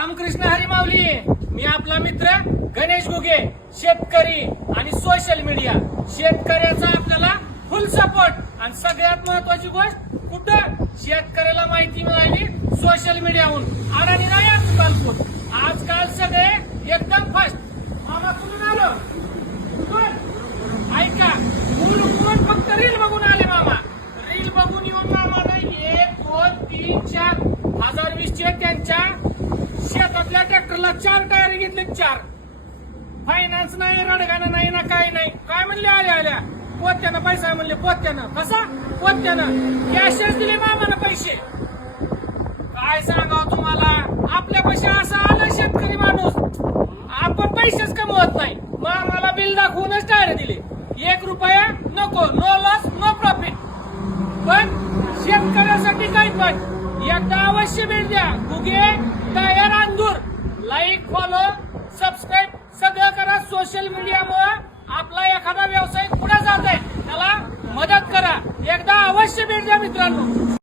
रामकृष्ण हरी माऊली. मी आपला मित्र गणेश घुगे, शेतकरी आणि सोशल मीडिया. शेतकऱ्याचा आपल्याला फुल सपोर्ट आणि सगळ्यात महत्वाची गोष्ट कुठं शेतकऱ्याला माहिती मिळाली सोशल मीडियाहून. अडाणी नाही आजकाल. आजकाल सगळे एकदम फास्ट. मामा कुठून आलो? ऐका, कोण फक्त रील बघून आले मामा. रील बघून येऊन मामा नाही 1 2 3 4 2020 त्यांच्या शेतातल्या ट्रॅक्टरला 4 टायर घेतले. 4 फायनान्स नाही, रडगाणं नाही ना, काही नाही. काय म्हणले आल्या पोत्यानं पैसा म्हणले. पोत्यानं कसा? पोत्यानं कॅशच दिले मामानं पैसे. काय सांगाव तुम्हाला, आपल्या पैसे असा आला शेतकरी माणूस. आपण पैसेच कमवत नाही. मामाला बिल दाखवूनच टायर दिले. 1 रुपया नको, नो लॉस नो प्रॉफिट. पण शेतकऱ्यासाठी काही पण एकदा अवश्य भेट द्या. Ghuge tyre Andur. Like, follow, subscribe सगळं करा. सोशल मीडियामुळे आपला एखादा व्यवसाय पुढे जात आहे, त्याला मदत करा. एकदा अवश्य भेट द्या मित्रांनो.